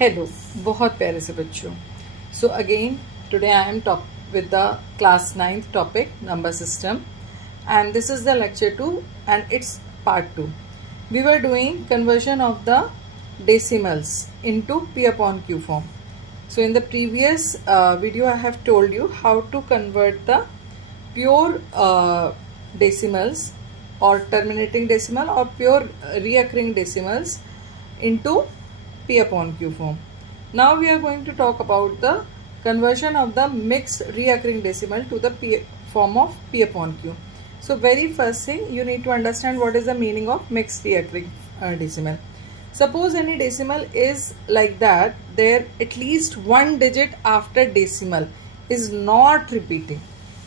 Hello बहुत प्यारे से बच्चों. So again today I am top with the class 9th topic number system, and this is the lecture 2 and it's part 2. We were doing conversion of the decimals into p upon q form. So in the previous video I have told you how to convert the pure decimals or terminating decimal or pure reoccurring decimals into p upon q form. Now we are going to talk about the conversion of the mixed reoccurring decimal to the form of p upon q. So very first thing you need to understand what is the meaning of mixed reoccurring decimal. Suppose any decimal is like that, there at least one digit after decimal is not repeating.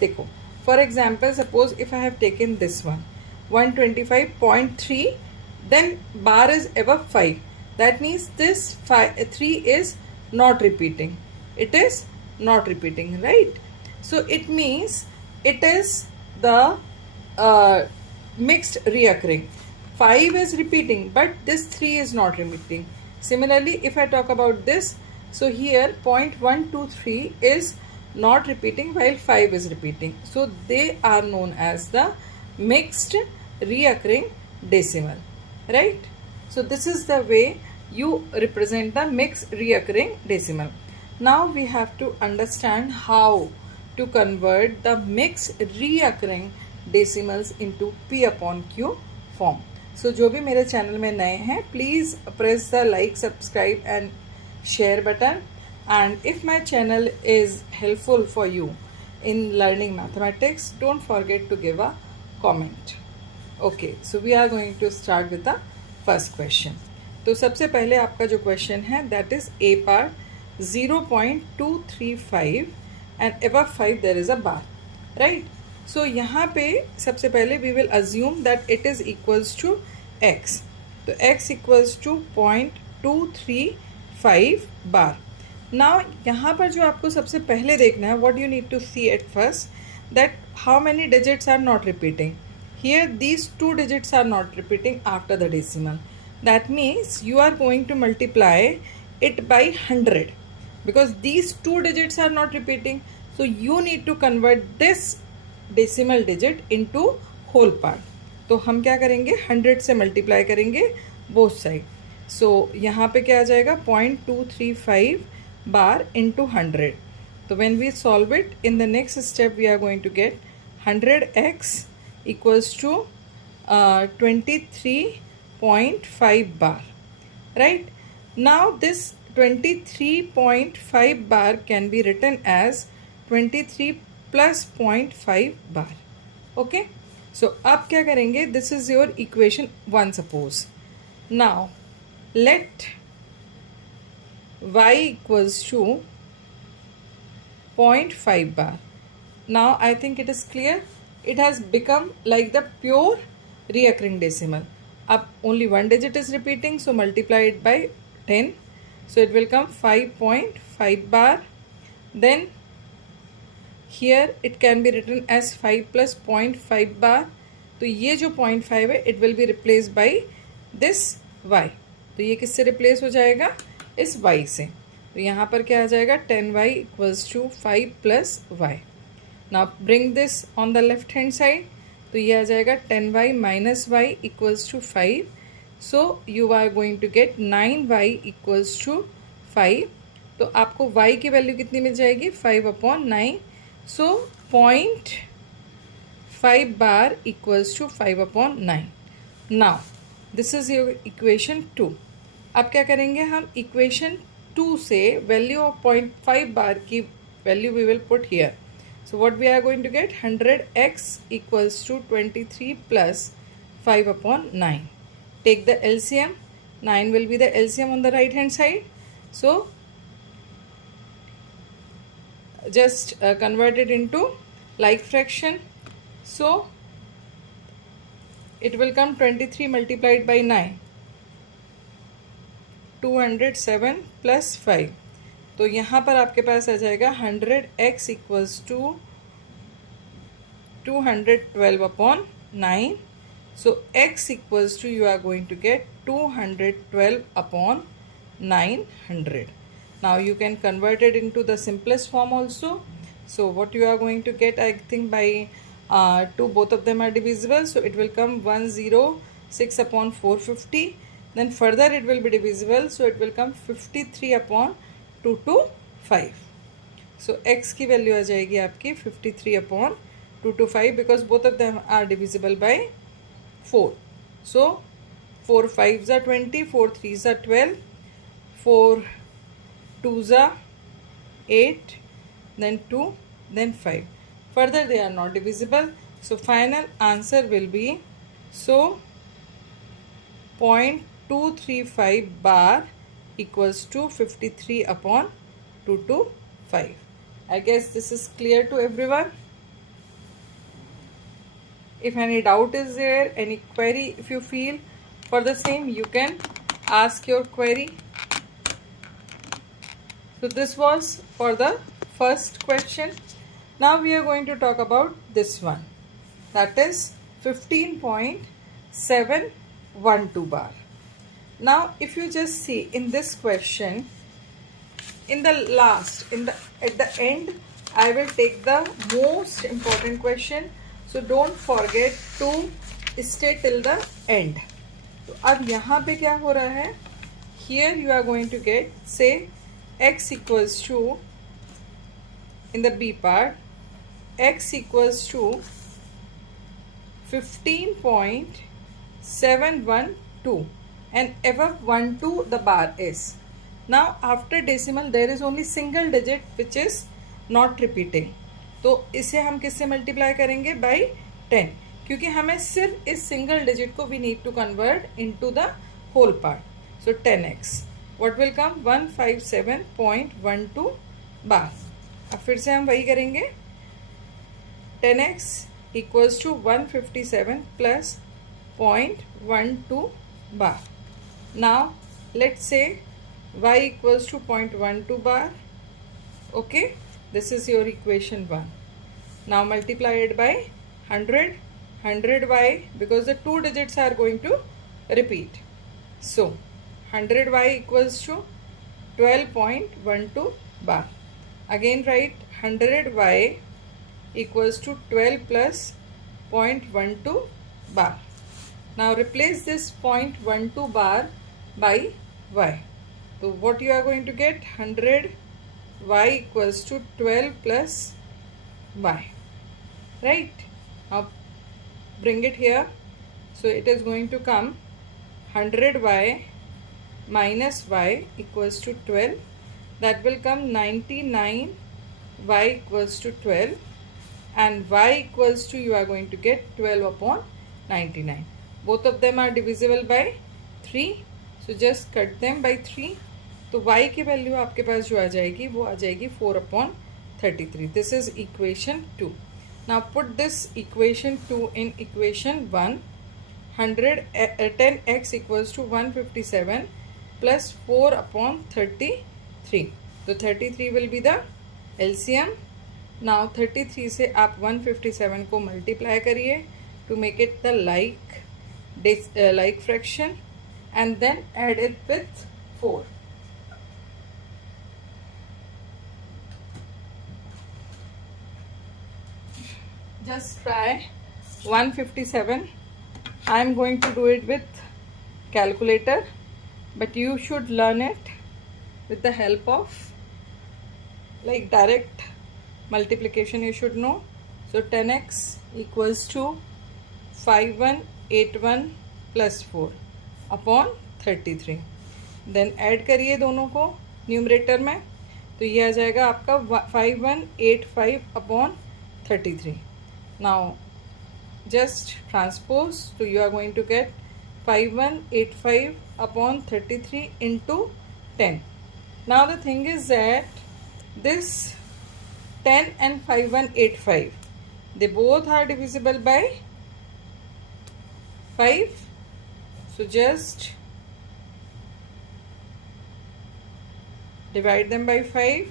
देखो, for example, suppose if I have taken this one 125.3, then bar is ever 5. That means this 3 is not repeating. It is not repeating, right? So it means it is the mixed reoccurring. 5 is repeating, but this 3 is not repeating. Similarly, if I talk about this, so here 0.123 is not repeating while 5 is repeating. So they are known as the mixed reoccurring decimal, right? So this is the way you represent the mixed reoccurring decimal. Now we have to understand how to convert the mixed reoccurring decimals into p upon q form. So जो भी मेरे channel में नए हैं, please press the like, subscribe and share button. And if my channel is helpful for you in learning mathematics, don't forget to give a comment. Okay, so we are going to start with the first question. तो सबसे पहले आपका जो question है that is A part 0.235 and above 5 there is a bar, right? So यहाँ पे सबसे पहले we will assume that it is equals to x. तो x equals to 0.235 bar. Now यहाँ पर जो आपको सबसे पहले देखना है, what you need to see at first, that how many digits are not repeating. Here these two digits are not repeating after the decimal. That means you are going to multiply it by 100 because these two digits are not repeating. So you need to convert this decimal digit into whole part. तो हम क्या करेंगे, 100 से multiply करेंगे both side. सो यहाँ पे क्या आ जाएगा 0.235 बार इंटू 100. तो when we solve it in the next step we are going to get 100x equals to 23.5 bar, right? Now this 23.5 bar can be written as 23 plus 0.5 bar. Okay, so अब क्या करेंगे, this is your equation 1 suppose. Now let y equals to 0.5 bar. Now I think it is clear. It has become like the pure reoccurring decimal. Up only one digit is repeating, so multiply it by 10. So it will come 5.5 bar. Then here it can be written as 5 plus 0.5 bar. तो ये जो 0.5 है it will be replaced by this y. तो ये किससे replace हो जाएगा, इस y से. तो यहाँ पर क्या आ जाएगा 10y equals to 5 plus y. Now bring this on the left hand side. तो ये आ जाएगा 10y minus y equals to 5. So you are going to get 9y equals to 5. तो आपको y की वैल्यू कितनी मिल जाएगी, 5/9. So 0.5 bar equals to 5/9. Now this is your equation 2. अब क्या करेंगे, हम equation 2 से वैल्यू ऑफ 0.5 बार की value we will put here. So what we are going to get, 100x equals to 23 plus 5/9. Take the LCM. 9 will be the LCM on the right hand side. So just convert it into like fraction. So it will come 23 multiplied by 9. 207 plus 5. तो यहाँ पर आपके पास आ जाएगा 100x equals to 212/9. So x equals to, you are going to get 212/9. 900. Now you can convert it into the simplest form also. So what you are going to get, I think by 2 both of them are divisible, so it will come 106 upon 450. Then further it will be divisible, so it will come 53 upon 225. So x की value आ जाएगी आपकी 53 upon 225 because both of them are divisible by 4. So 4 5s are 20, 4 3s are 12, 4 2s are 8, then 2, then 5. Further they are not divisible. So final answer will be, so 0.235 bar equals to 53 upon 225. I guess this is clear to everyone. If any doubt is there, any query, if you feel for the same, you can ask your query. So this was for the first question. Now we are going to talk about this one, that is 15.712 bar. Now if you just see in this question, in the last, at the end, I will take the most important question. So don't forget to stay till the end. तो अब यहाँ पे क्या हो रहा है? Here you are going to get, say x equals to, in the B part, x equals to 15.712 and above 12 the bar is. Now after decimal there is only single digit which is not repeating. तो इसे हम किससे multiply करेंगे? By 10, क्योंकि हमें सिर्फ इस single digit को we need to convert into the whole part. So 10x what will come 157.12 bar. अब फिर से हम वही करेंगे. 10x equals to 157 plus 0.12 bar. Now let's say y equals to 0.12 bar. Okay, this is your equation 1. Now multiply it by 100y, because the two digits are going to repeat. So 100y equals to 12.12 bar. Again write 100y equals to 12 plus 0.12 bar. Now replace this 0.12 bar by y. So what you are going to get? 100 y equals to 12 plus y. Right? Now bring it here. So it is going to come 100y minus y equals to 12. That will come 99 y equals to 12, and y equals to, you are going to get 12 upon 99. Both of them are divisible by 3. So just cut them by 3. तो y की value आपके पास जो आ जाएगी वो आ जाएगी 4 upon 33. This is equation 2. Now put this equation 2 in equation 1. 10x equals to 157 plus 4 upon 33. So 33 will be the LCM. Now 33 से आप 157 को multiply करिए to make it the like fraction, and then add it with 4. Just try 157. I am going to do it with calculator, but you should learn it with the help of like direct multiplication. You should know. So 10x equals to 5181 plus 4 upon 33. Then add करिए दोनों को numerator में, तो ये आ जाएगा आपका 5185 upon 33. Now just transpose, so you are going to get 5185 upon 33 into 10. Now the thing is that this 10 and 5185, they both are divisible by 5. So just divide them by 5.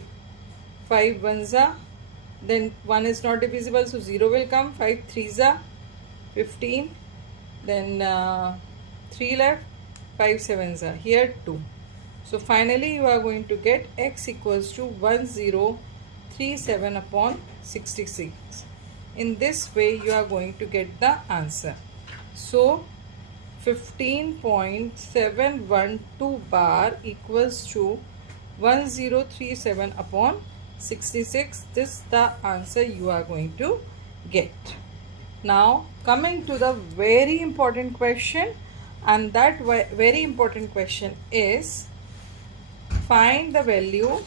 5 ones are, then 1 is not divisible, so 0 will come. 5 threes are 15, then 3 left. 5 sevens are here 2. So finally you are going to get x equals to 1037 upon 66. In this way you are going to get the answer. So 15.712 bar equals to 1037 upon 66. This is the answer you are going to get. Now coming to the very important question, and that very important question is find the value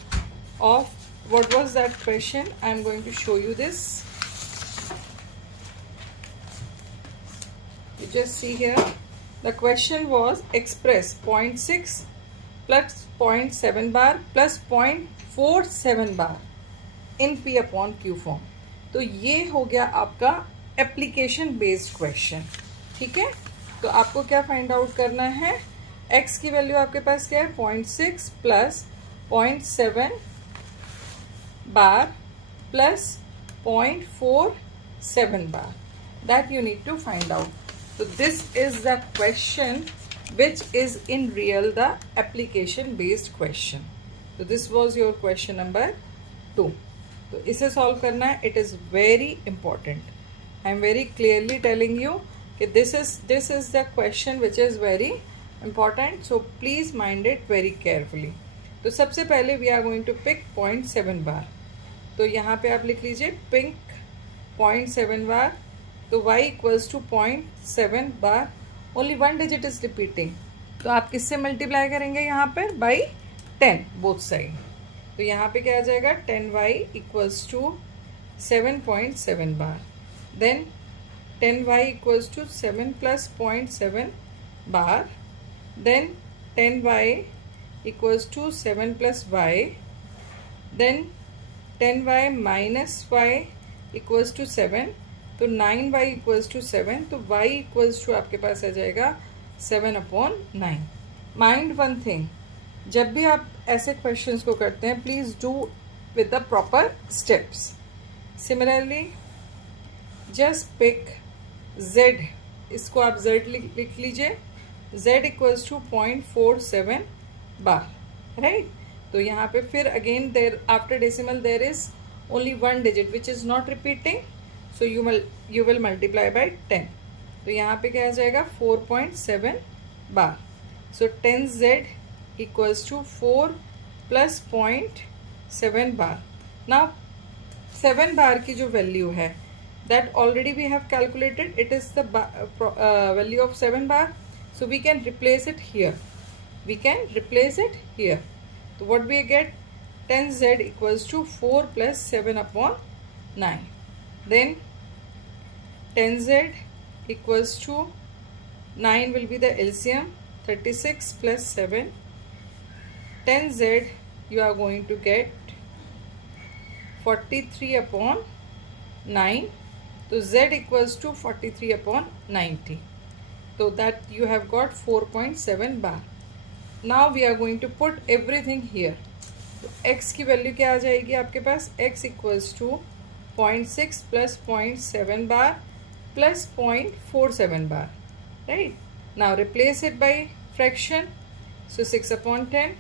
of, what was that question? I am going to show you this. You just see here, the question was express 0.6 plus 0.7 bar plus 0.47 bar in P upon Q form. तो ये हो गया आपका application based question. ठीक है, तो आपको क्या फाइंड आउट करना है? x की वैल्यू आपके पास क्या है? 0.6 plus 0.7 bar plus 0.47 bar. That you need to find out. So this is the question which is in real the application based question. So this was your question number 2. तो इसे solve करना है. It is very important. I am very clearly telling you कि this is the question which is very important. So please mind it very carefully. तो सबसे पहले we are going to pick 0.7 bar. तो यहाँ पे आप लिख लीजिए पिंक 0.7 bar. तो y equals to 0.7 bar. Only one digit is repeating. तो आप किससे मल्टीप्लाई करेंगे यहाँ पर? By 10 both side. तो यहाँ पे क्या आ जाएगा? 10y equals to 7.7 bar. Then 10y equals to 7 plus 0.7 bar. Then 10y equals to 7 plus y. Then 10y minus y equals to 7. तो 9y इक्वल्स टू 7. तो y इक्वल्स टू आपके पास आ जाएगा 7/9. माइंड वन थिंग, जब भी आप ऐसे questions को करते हैं please do with the proper steps. Similarly just pick z. इसको आप z लिख लीजिए. z equals to 0.47 bar. Right. तो यहाँ पे फिर again there after decimal there is only one digit which is not repeating. So you will multiply by 10. तो यहाँ पे क्या आ जाएगा? 4.7 बार. So 10z equals to 4 plus 0.7 bar. Now 7 बार की जो वैल्यू है that already we have calculated. It is the value of 7 bar. So we can replace it here. So what we get? 10z equals to 4 plus 7/9. Then 10z equals to 9 will be the LCM. 36 plus 7. 10z you are going to get 43/9. So z equals to 43/90. So that you have got 4.7 bar. Now we are going to put everything here. तो x की value क्या आ जाएगी आपके पास? x equals to 0.6 plus 0.7 bar plus 0.47 bar. Right. Now replace it by fraction. So 6/10.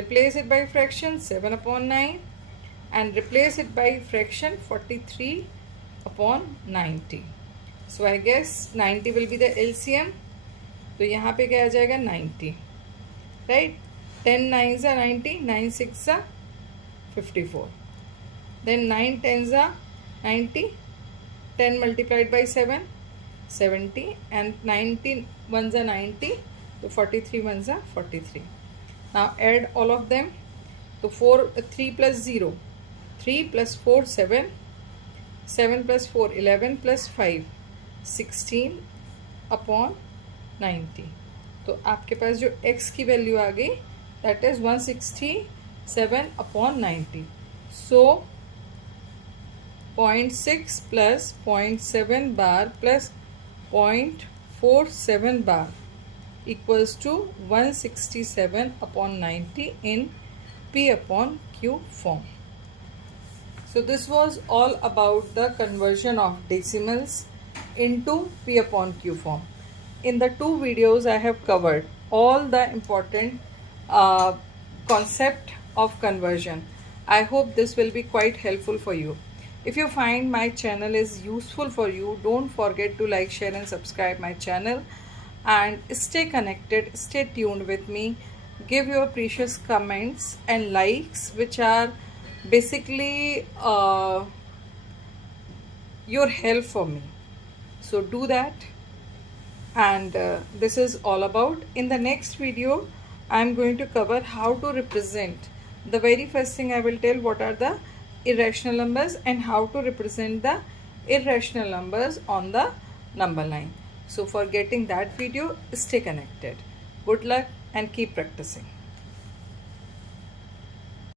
Replace it by fraction 7/9. And replace it by fraction 43/90. So I guess 90 will be the LCM. तो यहाँ पे क्या आ जाएगा? 90. Right. 10 9s are 90. 9 6s are 54. Then 9 10s are 90. 10 multiplied by 7, 70. And 19 1s are 90. So 43 1s are 43. Now add all of them. So 3 plus 0. 3 plus 4 7. 7 plus 4 11 plus 5 16/90. तो आपके पास जो x की वैल्यू आ गई that is 167/90. So 0.6 plus 0.7 bar plus 0.47 bar equals to 167/90 in P upon Q form. So this was all about the conversion of decimals into P upon Q form. In the two videos I have covered all the important concept of conversion. I hope this will be quite helpful for you. If you find my channel is useful for you, don't forget to like, share and subscribe my channel, and stay connected, stay tuned with me. Give your precious comments and likes, which are basically your help for me. So do that. And this is all about. In the next video, I'm going to cover how to represent. The very first thing I will tell what are the irrational numbers and how to represent the irrational numbers on the number line. So for getting that video, stay connected. Good luck and keep practicing.